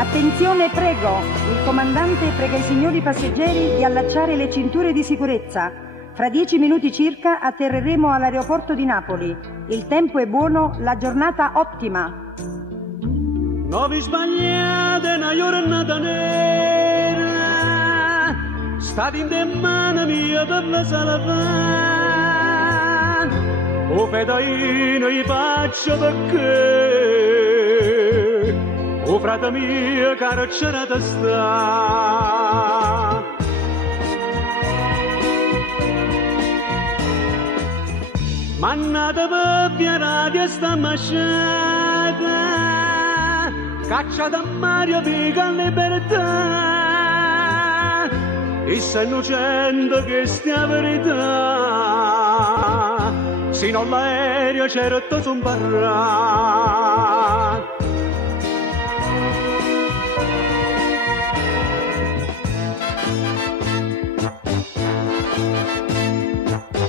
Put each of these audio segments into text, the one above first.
Attenzione, prego. Il comandante prega i signori passeggeri di allacciare le cinture di sicurezza. Fra 10 minuti circa atterreremo all'aeroporto di Napoli. Il tempo è buono, la giornata ottima. Non vi sbagliate, una giornata nera. State in mano mia per la sala. O fedaino gli faccio perché. O frate mio caro c'era da sta. Mannata per piarati sta masciata, cacciata a Mario pica in libertà, e se innocente che stia verità, sino all'aereo c'era tutto un barrato.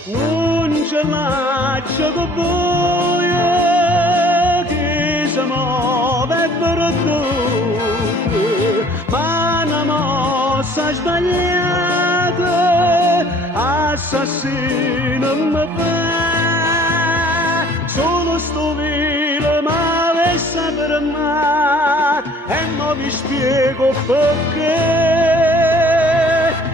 Non ce l'faccio con voi che si muove per tutti, ma una mossa sbagliata assassino mi fa. Solo sto vile ma avesse per me e non vi spiego perché.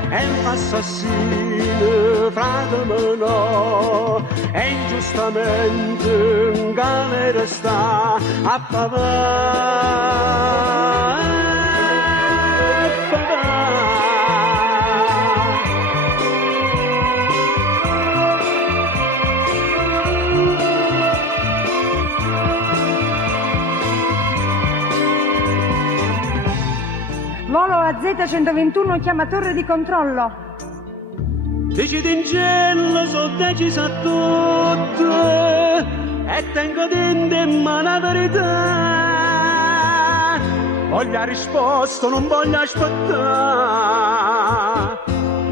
È un assassino, frate no, e ingiustamente in galera sta a pavare. Volo a Z121 chiama torre di controllo. Decidi in cielo, sono decisa a tutto e tengo dentro in mano la verità. Voglio risposta, non voglio aspettare.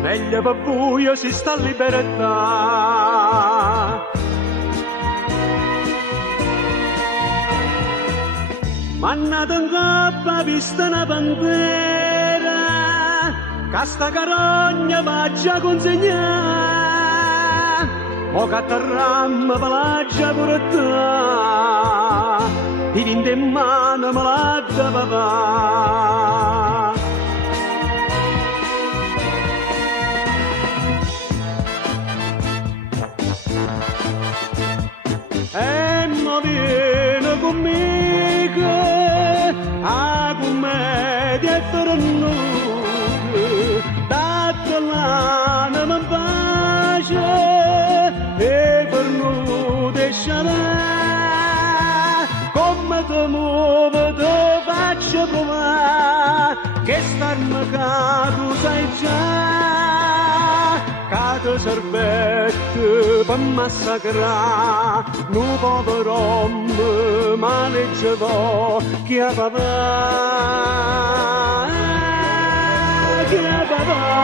Meglio per buio si sta in libertà. Mannata in coppa, vista una pantera, che sta carogna va già consegnare, o che atterramma per la già portare, ti vinte in mano me la da papà. E mo viene conmigo a commedia e fernuto, dato l'anima in pace e fernuto e scialà, come ti muove ti faccio provare, che starmi cato sai già, cato servette per massacrare, un povero uomo maleggiavo che a papà, che a papà.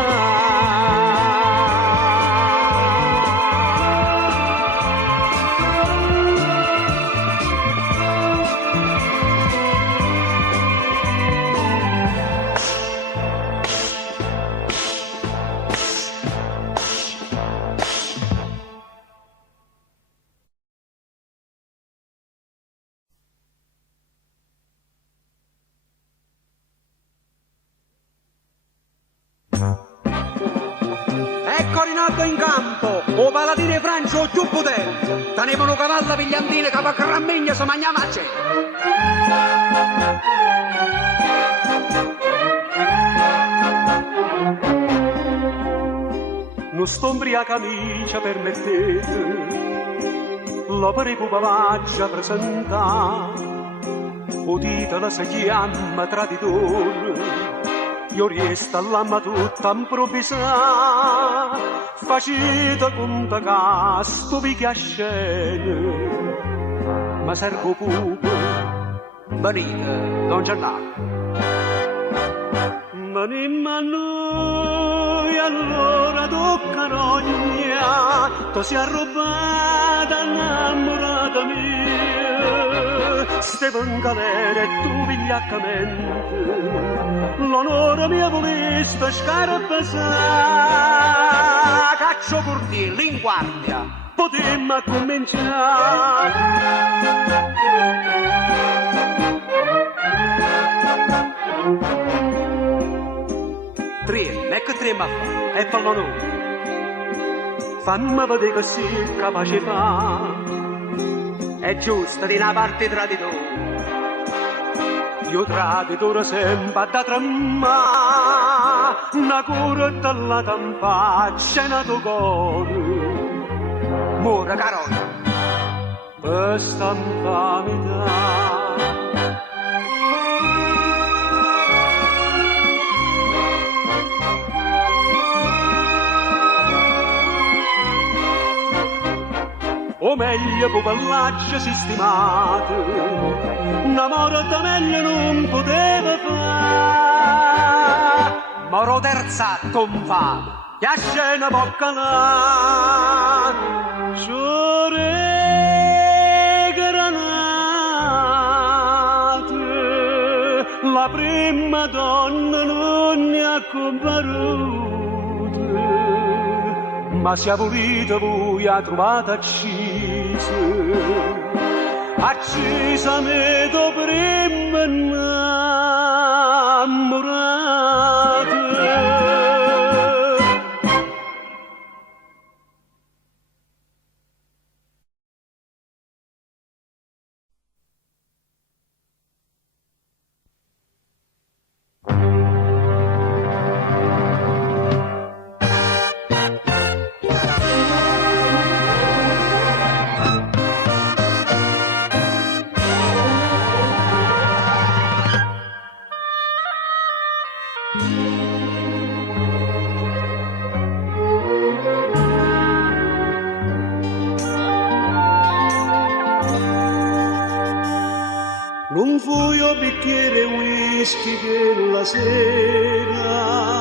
Ecco Rinaldo in campo, o paladino Francio più potente, tenevano cavallo pigliandine che per gran megna si mangiava a cena. Non sto ubriaca camicia permettete, l'opera di pupavaggia presentare, o titola si chiama traditore. Io riesco all'amma tutta improvvisata, facita conta che stupichi a scena. Ma servo pupo, venite, don Giannato. Venimmo a noi, allora tocca rogna, tu sei arrubata innamorata mia. stevo in galera e tu vigliaccamente l'onore mio voleste scarpesare. Caccio Curtilli in guardia. Potemmo cominciare. Tre, ecco tre ma fa, e fallo noi. Fammi vedere che sei capace di fare. È giusto di una parte traditore. Io traditore sempre da tremare, una cura dalla tampa, scena tuo cuore. Muore carota. Per stampami da. O meglio pupallaccio sistemato, una morte meglio non poteva fare. Moro terzato con fame. E a scena bocca là, giore granate, la prima donna non ne ha comparuto. Ma se ha voluto voi ha trovato accesa, accesa me do prima innamorata. Non fu io bicchiere whisky quella sera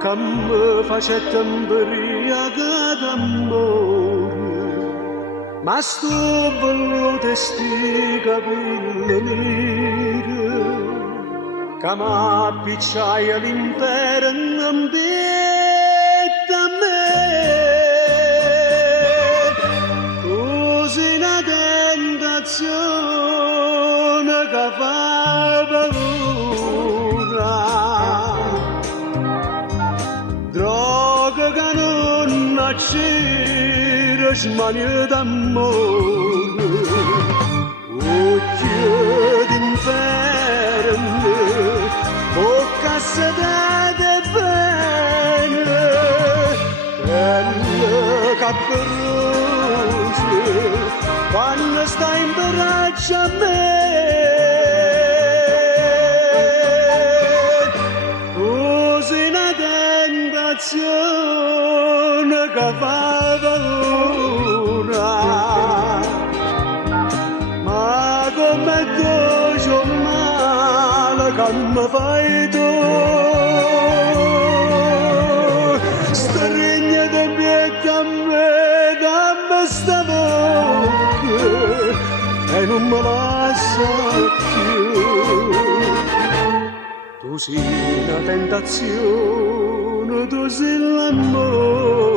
che mi facette imbriaca d'amore, ma sto venuto e sti capelli neri che m'appicciai all'impero in vita a me. Così una tentazione che fa paura, droga che non accira smania d'amore, occhi d'inferno, bocca sedata bene, belle capperose, quando stai in braccio a me. Così una tentazione che fa paura, ma come tu male che mi fai tu, stringete piedi a me, dammi sta bocca e non me lascia più. Tu sei una tentazione, tu sei l'amore.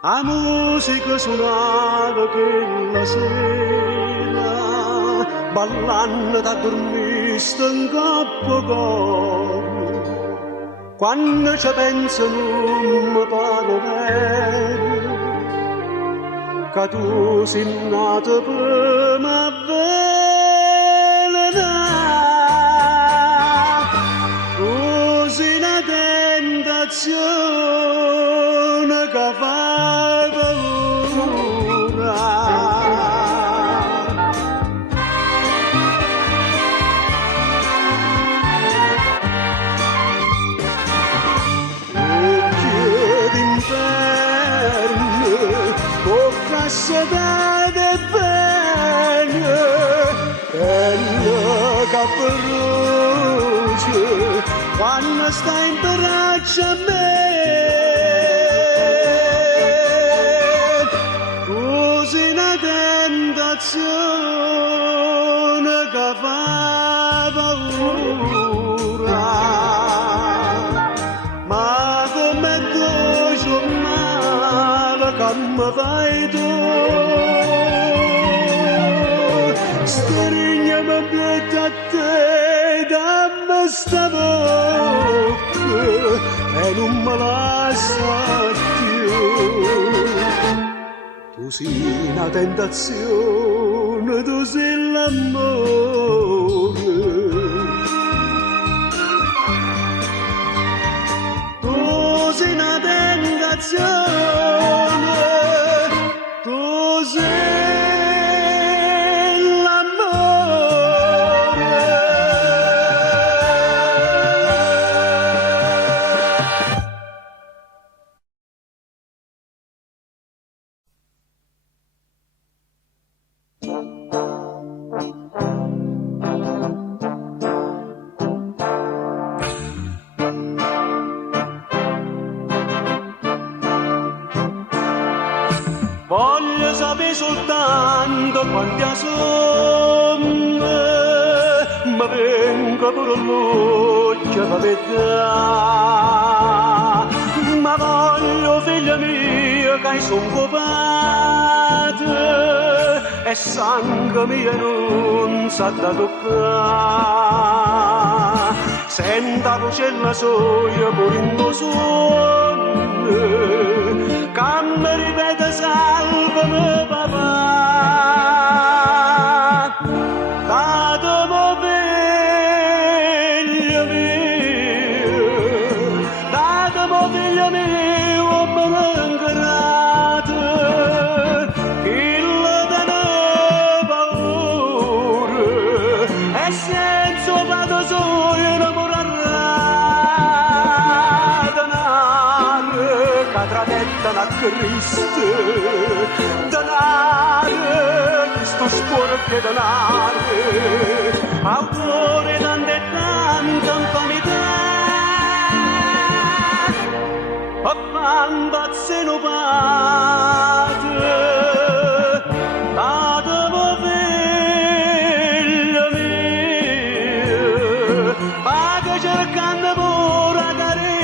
La musica suonava quella sera, ballando da dormista in coppa cuore. Quando ci penso non mi pare vero, che tu sei nato per m'avvelenare. Così una tentazione che fa quando stai in braccio a me, tu sei una tentazione che fa paura, ma come tu male che mi fai tu, stringiami più a te, dammi sta bocca e non me lascia più. Tu sei una tentazione, tu sei l'amore, tu sei una tentazione, tu sei voglio sapere soltanto quanti sono, ma vengo pure l'occhio per vedere. Ma voglio, figlia mia, che sono copata e sangue mio non sa da toccare. Senta la vocella soia pure in tuo sonno, che mi ripete salvami papà. Datemi figlio mio, datemi figlio mio, me l'ingrato, figlio della paura, e senza vado solo innamorare, che tradettano a Cristo, denaro, questo sporco denaro, autore tante e tanta infamità, a bambazze non pate, datemi figlio mio, paga cercando pure carità.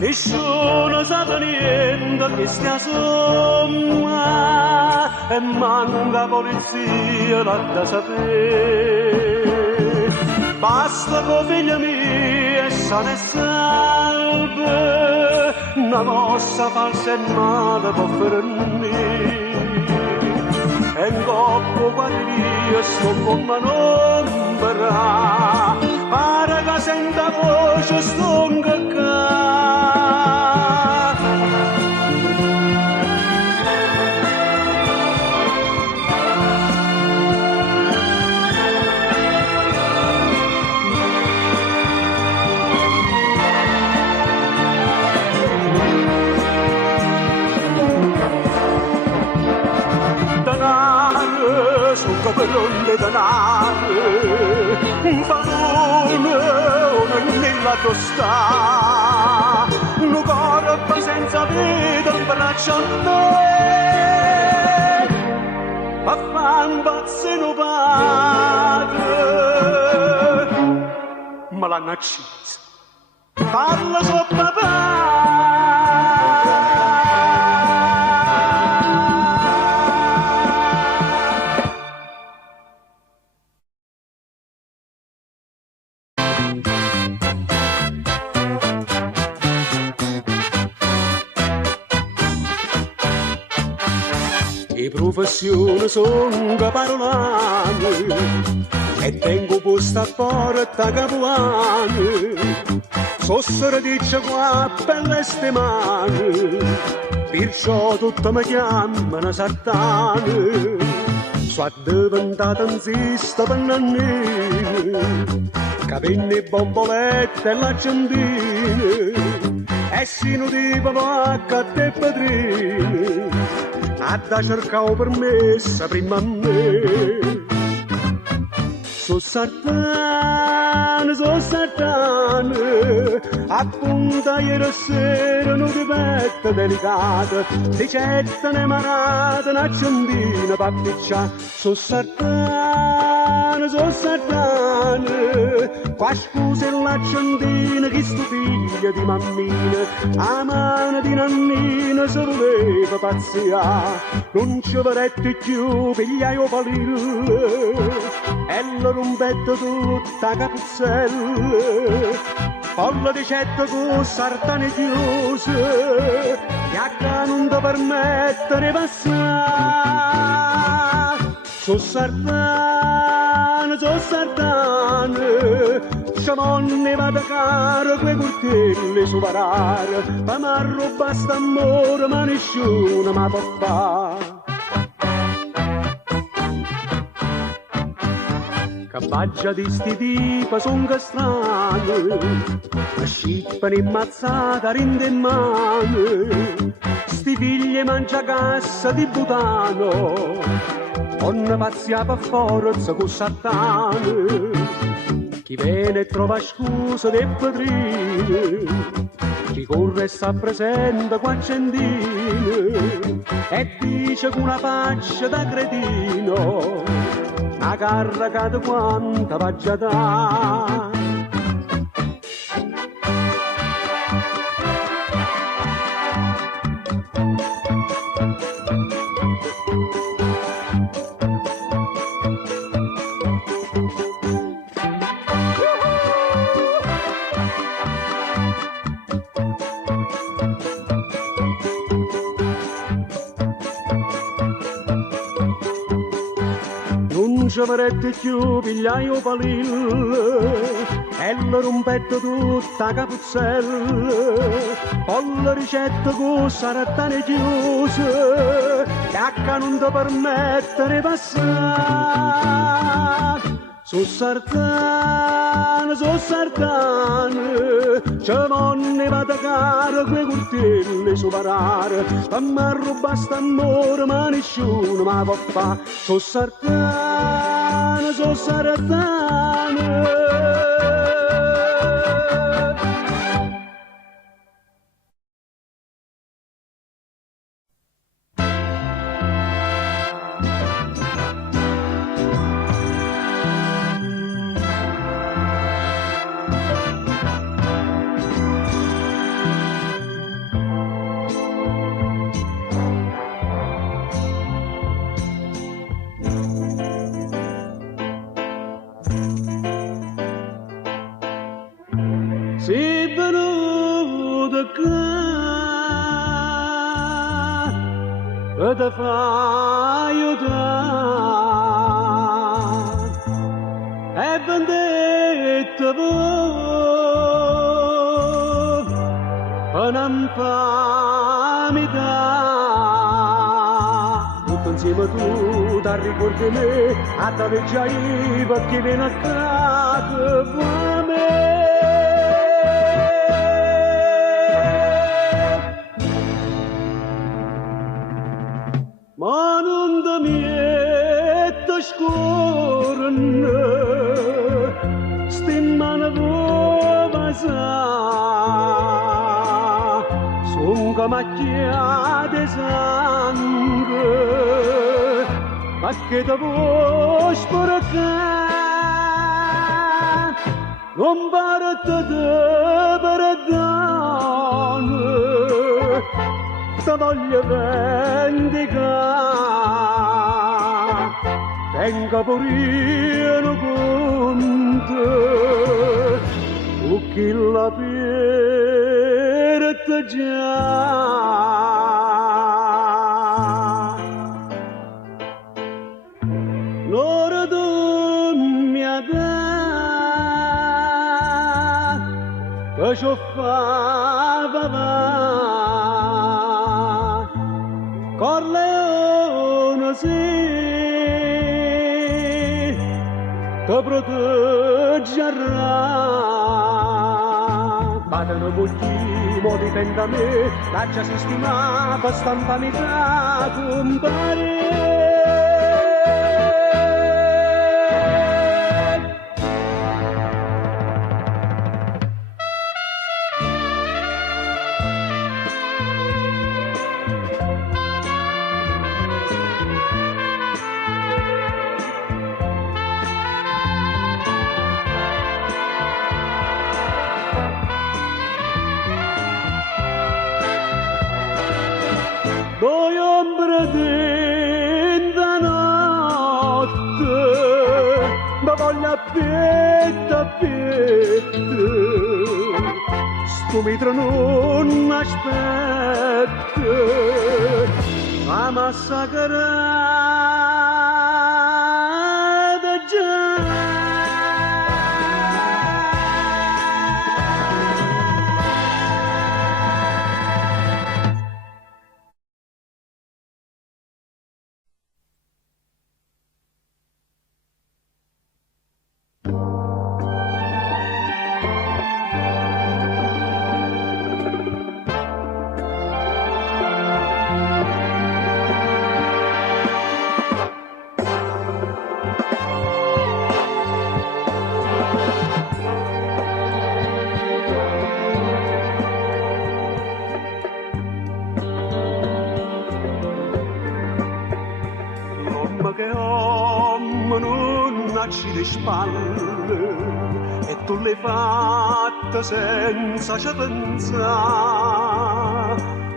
Nessuno sa niente che stia somma e manca polizia da sapere. Basta con figlia mia e sana e salve, una mossa falsa e male può fermare. E in coppo guardia sto come un'ombra, pare che senta voce sto incaccare. Capellone di denaro, un padrone, un'agnella tostà, un corpo senza vita, un braccio a me, a fan bazzino padre, ma l'hanno accisa, parla suo papà. Le professioni sono parolane e tengo posta a porta capuane, sossere dice qua belle stemane, perciò tutte mi chiamano Satane. sono diventata un zista pennannini, capelli, bombolette e l'accendine, e sino di papà e padrini, a da cercare permessa prima a me. So sartane, appunta ieri sera non ti petta delicata, di cettane marate, un'accendina pappiccia. So sartane, qua scusa e l'accendina che stupiglia di mammina, a mano di nannina se voleva pazzia, non ci vorrete più pigliaio palille, e lo rompetto tutta capuzzelle, pollo di cetto con sartane chiuse, che non ti permettere passare. So sartane, sciamone vado caro quei curtelli su parare, ma m'arruba sta amore ma nessuno mi può fare. Cabaggia di sti tipa son castrati, scippano immazzata rinde in mano, sti figli mangia cassa di butano, non pazziava forza con satano, chi viene e trova scusa dei padrini, chi corre e sta presente qua accendine, e dice con una faccia da cretino, una carracata quanta va già da. Non ci avrete più pigliaio palille, e lo rompetto tutta capuzzelle, pollo ricetta con sartane chiuse, che non ti permettere passare. So sartane, sciamone vado caro quei curtelli su parare, ma m'arruba sta amore ma nessuno mi può fare. So sartane, sei venuto qua e ti fai aiutare, e vendetta voi e non fammi dare. Tutto insieme tu ti ricordi me, a te vecchiai perché viene a casa fame. Ma non da mietta scorne, stimmano come sa, son macchiate sangue, ma che te può sporcare, non parte te perdone, te voglio vendicare, tenga pure conto, o chi la perde già. L'ora mi ha dato, che ci fava Corleone sì, proteggerà. Badano molti modi da me, la già sistemata, stampa metà, compare. Due ombre della notte, ma voglio a pietta, sto metro non aspetta, ma massacrata già. Le spalle e tu l'hai fatta senza ci pensare,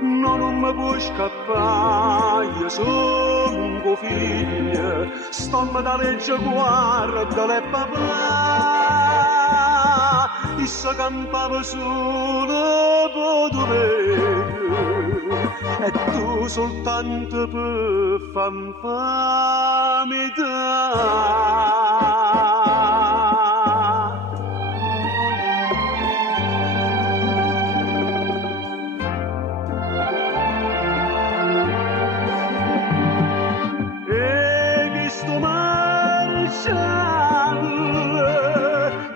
non mi puoi scappare, io sono un tuo figlio, sto da legge guarda le papà, e si campava solo per dovere, e tu soltanto per fanfamità.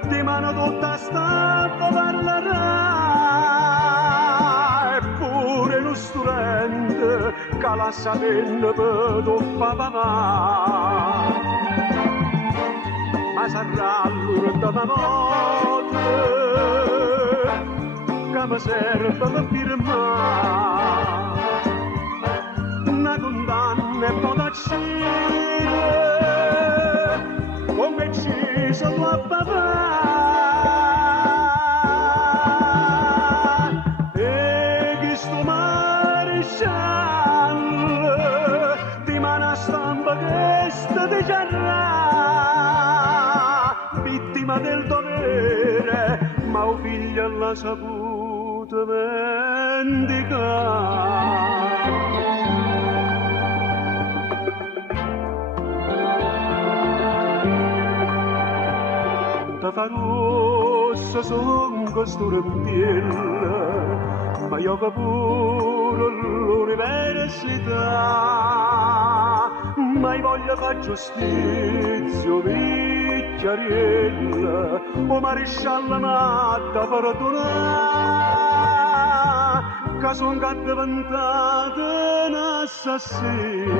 Di mano tutta stampa parlerà, eppure lo studente che la sapendo per tuo papà. Ma sarà l'ultima volta che mi serve per firmare una condanna e poi tacere come ci sono a papà. E chi sto maresciallo di mano stampa che sta di giarra, vittima del dovere, ma un figlio l'ha saputo vendicare. Fa rossa son costurentiella, ma io capuro l'università, mai voglio far giustizia, picciariella, o marescialla matta perdonare, che son diventato un assassino,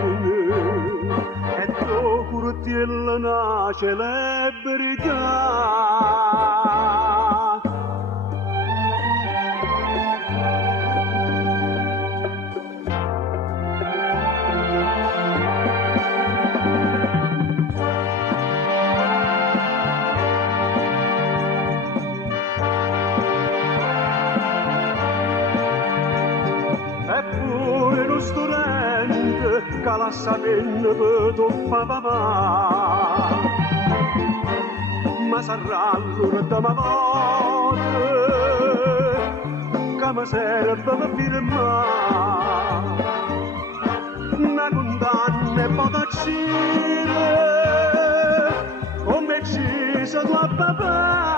e tu curtiella una celebrità. Eppure lo studente che la sapendo per tuo papà, ma sarà l'ultima volta che mi serve per firmare una condanna e poi tacere come ci sono a papà.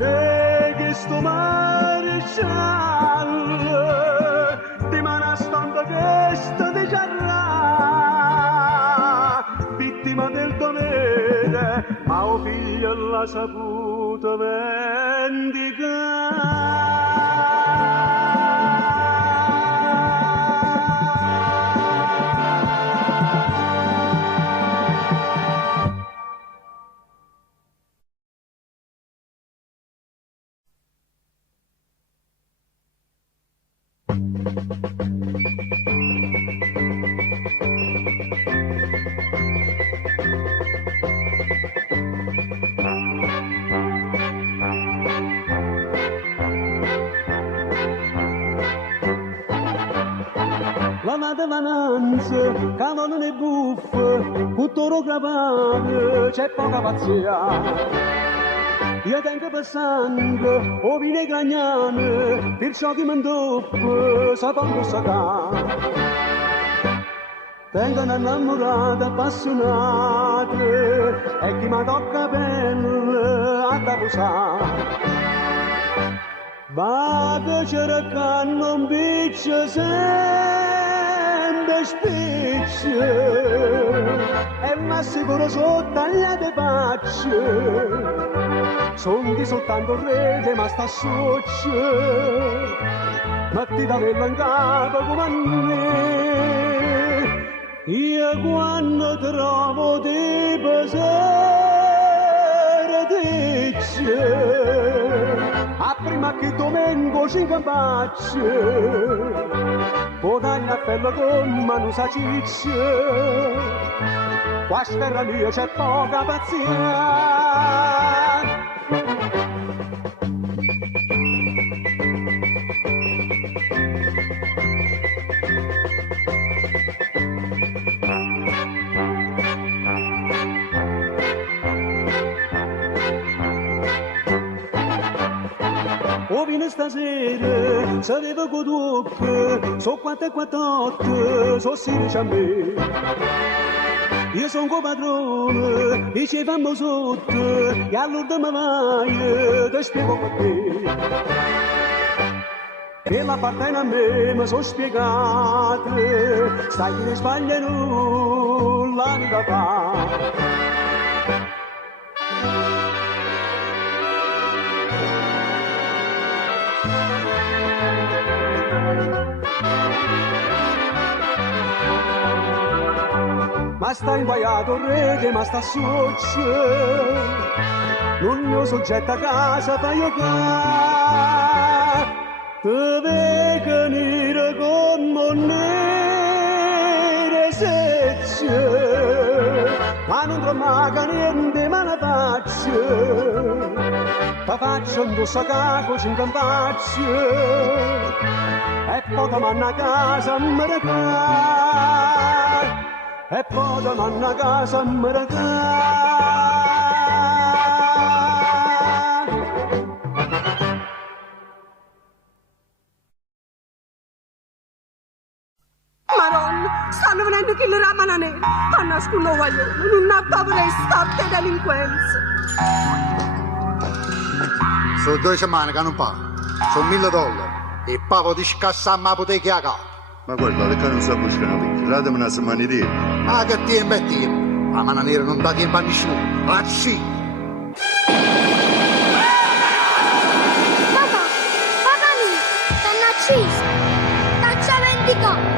E che sto maresciallo di mano stampa che sta di giarra, figlia l'ha saputo vendicare. La vananza, cavolo e buffe, puttoro gravare, c'è poca pazzia. Io tengo passando, o vine cagnane, perciò che mi indoppe, sapendo sacà. Tengo un'annamorata appassionata, e chi mi tocca bene a da posare. Vado cercando un piccio sempre spiccio e mi assicuro sotto tagliate facce. Sono di soltanto rete ma sta soccia, metti da velo in capo come a me. Io quando trovo di pesare dice a prima che domengo ci campacce, potaglia a bello con mano sa cicce, qua terra mia c'è poca pazienza. O viene stasera, sapevo che tocca, so 4 e 48, so 16 a me. Io sono copadrone, e ci fanno sotto, e allora mi vai, ti spiego perché. Che l'appartiene a me, mi sono spiegato, stai in Spagna e non la vita fa. Ma sta inguaiato il re, ma sta soccia, l'unico soggetto a casa fa giocare, te vega nera con monere secce, ma non tramaga niente, ma la faccia, la faccia non sa capo, ci incampaccia, e poi ti manna a casa a mercare. E poi da manna a casa a mercare. Madonna, stanno venendo chi le ramana nera. A nascono voglio, non ha paura di stare di delinquenza. Sono 2 settimane che non pago, sono $1000 e pago di scassare ma potechi a capo. Ma guarda, perché non sa buscare, datemi una settimana di tempo. Ma che tempo è tempo? La mano nera non dà tempo a nessuno, ah sì! Papà, papà mi, stanno accesi, caccia 20 coppe.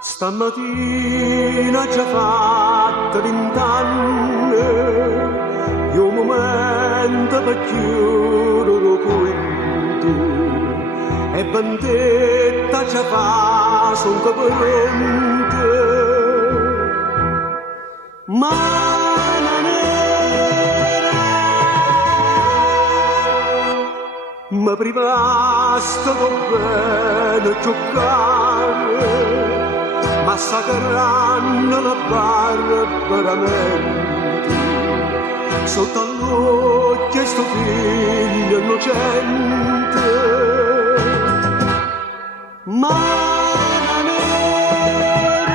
Stamattina già fatto 20 anni, io un momento per chiudere conto, e vendetta già fa, son pronto. Mano nera, mi privaste con bene giocare, massacreranno la barra veramente, sotto all'occhio sto figlio innocente. Mano nera,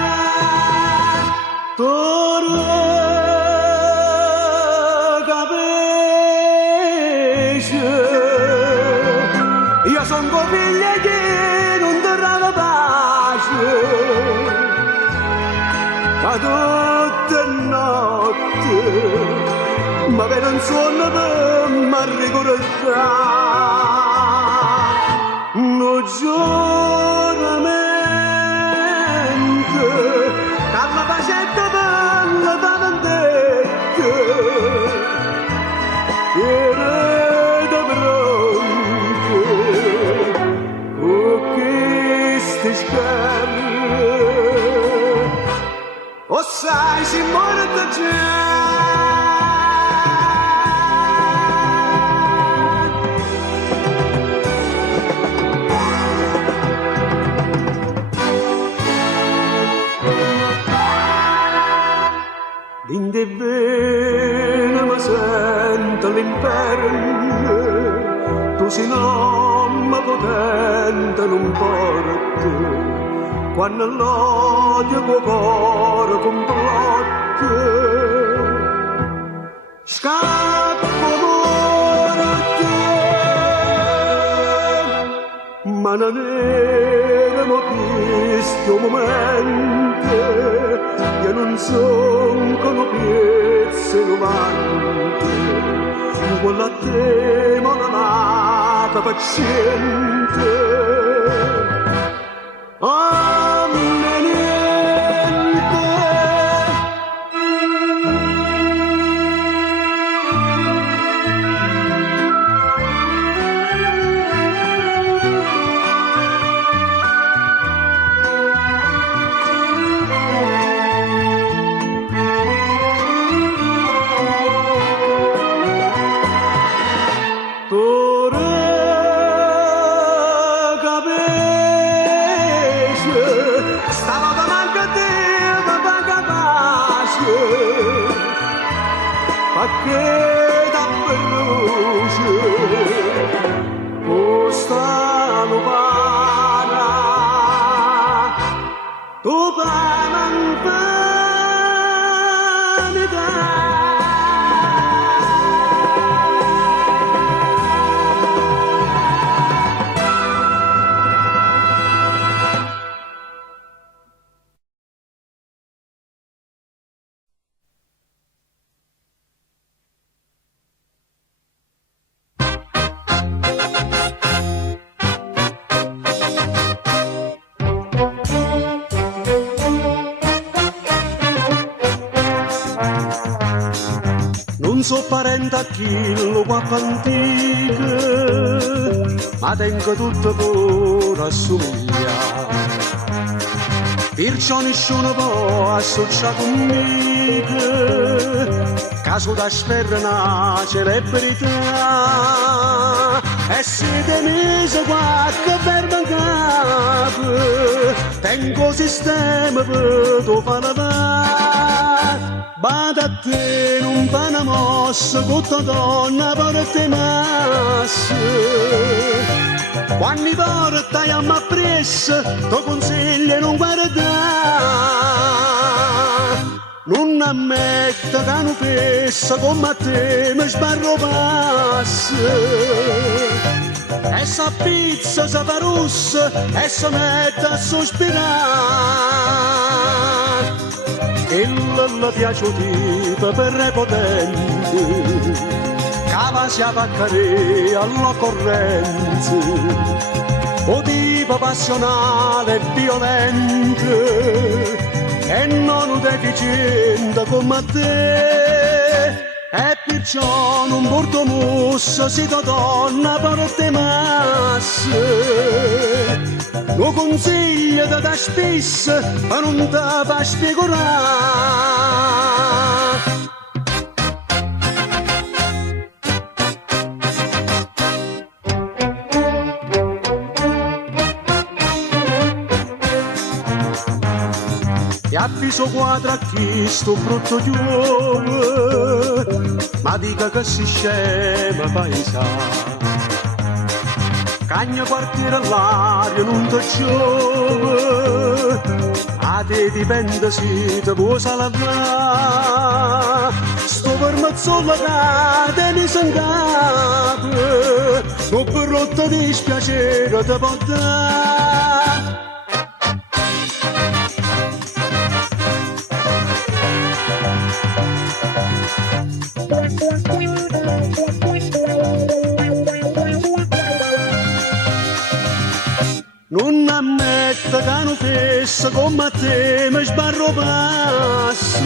torre ma tutte notte ma per un sonno per mi ricordare non giornamente che la facetta bella da vendetta era da pronto con queste scarpe o sai si morta già Dinde bene mi sento l'inferno, tu sei un'uomo potente non porti, quando l'odio tuo cuore complotta, scappo morte, ma non erano questi un momento, io non sono come piezze novante, quella a te monata paziente. A me niente. Che da peluche costano para tu paman vanità Non so parente a chi lo guappa antico, ma tengo tutto per assomiglia. Perciò nessuno può associare conmigo, caso da sferra una celebrità. E se te mise qualche verba in capo, tengo sistema per tu fare Bada a te non fa una mossa, tutta donna per te massa. Quando portai a me appresso, tu consigli non guardare. Non ammetto che non fessa come a te mi sbarro passa. E sa pizza, sa parussa, e si mette a sospirare. E la piace tipo per repotente, cava si avvaccare all'occorrenza, o tipo passionale e violento, e non deficiente come a te. E perciò non porto mossa, si da donna per te massa. Lo consiglio da spesso, ma non te fa sfigurare. E avviso quadro a chi sto brutto giove, ma dica che si scema paesà. Cagna quartiere all'aria non ti giove, a te dipende se ti può salvare. Sto per mazzola che te ne sangato, non per rotta dispiacere ti può dare. stessa come te mi sbarro passo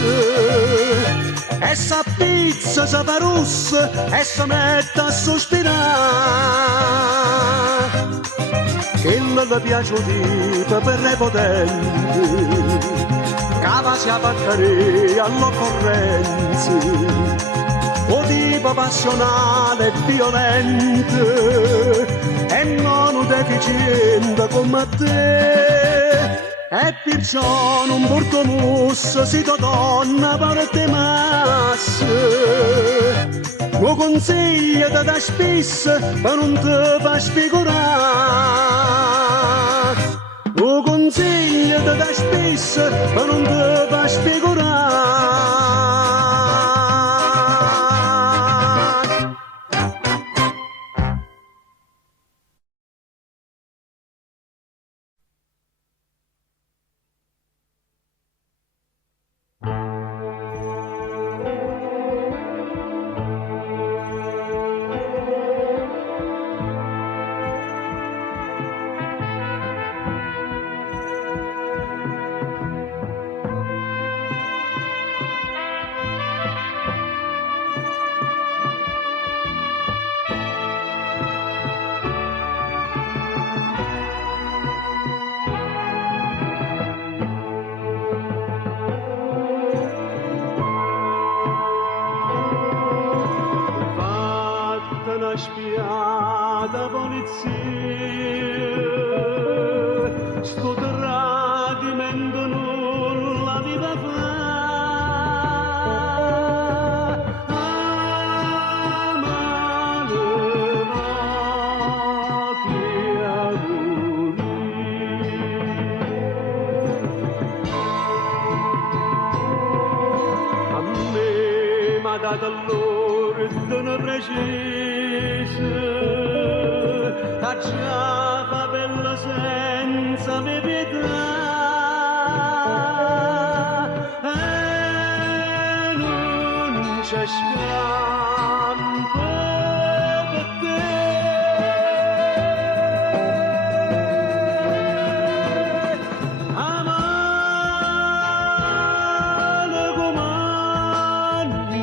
e sa pizza sa fa russa e sa mette a sospirare che non le piace un tipo per repotente cava si abbaccare all'occorrenza o tipo passionale e violento e non deficiente come te e perciò non porto musso si tua donna parte massa lo consiglio da spesso per non te fa sfigurare lo consiglio da spesso per non te fa sfigurare spiata polizia, sto tradimento nulla mi va fa. Amare va che auguri. A me m'ha dato l'ordine preciso la giava bella senza me pietà e non c'è scampo per te amare comande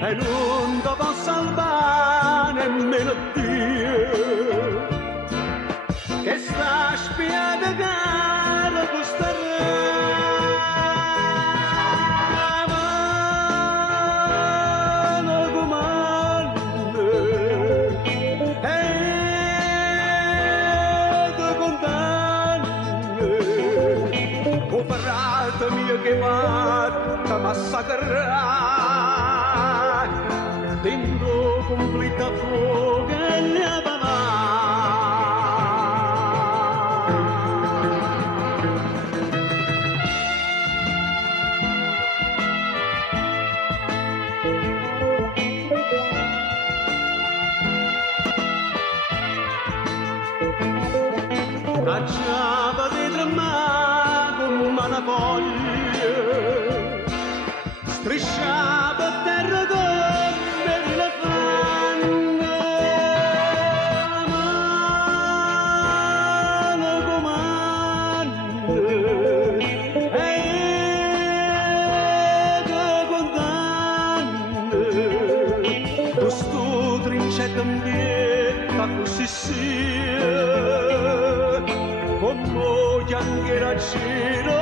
e non ti posso salvare nemmeno Dio che sta spiata cara questa mano comanda e ti condanna o frate mio che va massacrare dentro conflitto a fuoco e ne la giava di tremare come una foglia strisciava a terra come le fanno mano comando e ti condanno questo trincetto in vita così sia come chiangherà il cielo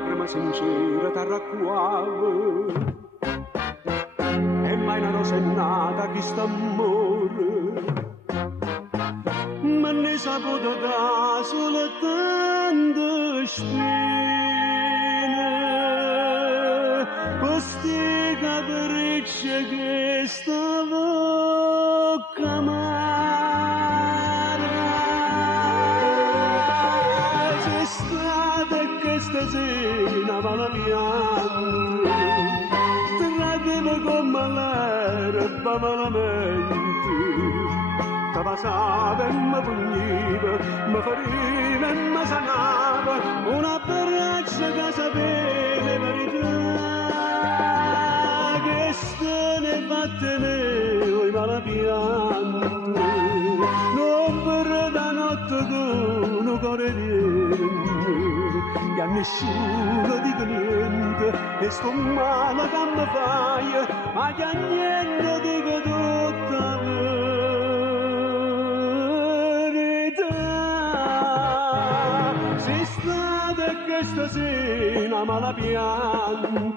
lacrima sincera t'arracquava e mai una rosa è nata chi sta amore ma ne saputo da soltanto spine questi capricci che stavo camara c'è stata questa sera ma la pianta tradevo come l'erba malamente ti passava e mi pugniva mi feriva e mi sanava una braccia che sapeva verità che se ne fatte me ma la pianta non per la notte con un cuore e a nessuno dico niente e sto male che mi fai ma che a niente dico tutta la verità sei stata questa sera ma la pianta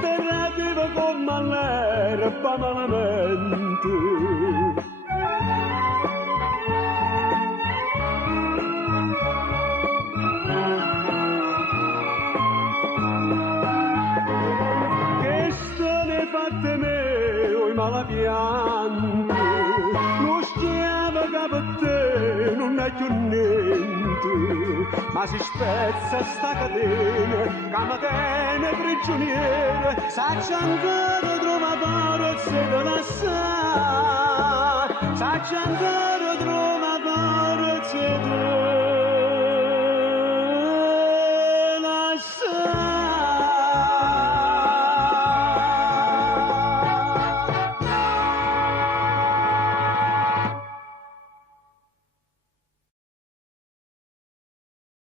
terrativa come l'erba malamente fatte me, oi malapiante, non stiamo capo a te, non è più niente, ma si spezza sta catena, che mi tiene prigioniere, saccia ancora trova forza da lasciare, saccia ancora trova forza da